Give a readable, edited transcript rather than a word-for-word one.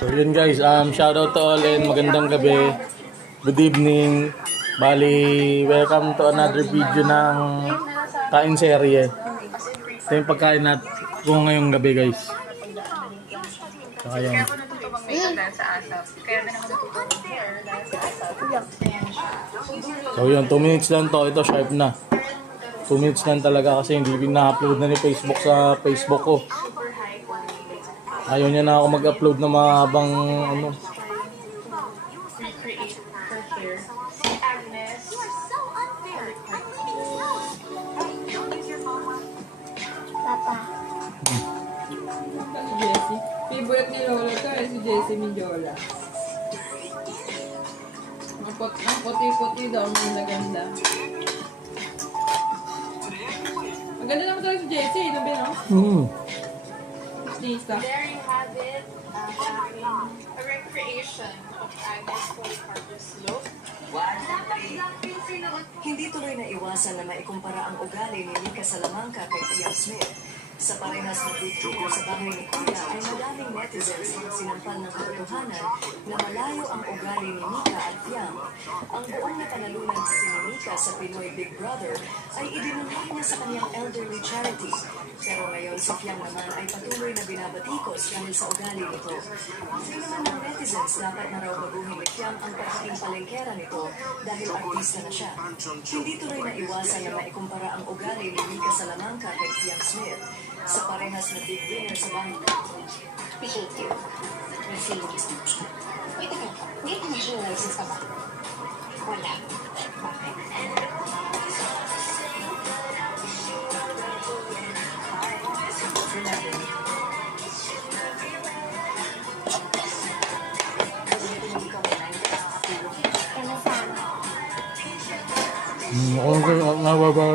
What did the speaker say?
So yun guys, shoutout to all and magandang gabi. Good evening. Bali, welcome to another video ng kain serye. Ito yung pagkain natin kung ngayong gabi guys. So ayan. So yun, 2 minutes lang to. Ito sharp na. 2 minutes lang talaga kasi hindi na-upload na ni Facebook sa Facebook ko. Ayaw niya na ako mag-upload na mahabang ano. Papa. Si Jessie. Favorite ni Lola to si Jessie Mindiola. Ang puti-puti daw, maganda. Maganda naman talaga si Jessie, no ba? Lisa. There you have it, a recreation of Agnes Policarpus Look. Hindi tuloy na iwasan na maikumpara ang ugali ni Mika Salamanca kay Ian Smith. Sa parehas na picture sa bahay ni Kuya ay madaming netizens ang sinampal ng katotohanan na malayo ang ugali ni Mika at Fiam. Ang buong napanalunan kasi ni Mika sa Pinoy Big Brother ay idinulog niya sa kanyang elderly charity. Pero ngayon si Fiam naman ay patuloy na binabatikos dahil sa ugali nito. Sino naman ng netizens dapat na raw baguhin ni Fiam ang pagiging palengkera nito dahil artista na siya. Hindi tuloy na iwasan na maikumpara ang ugali ni Mika Salamanca kay Fiam Smith. Sa parehas na big winner sa bahay. We hate you. We feel distinction. Wait a minute. May international license ka ba? Wala. Bakit? Kaya sana. Ako nababa.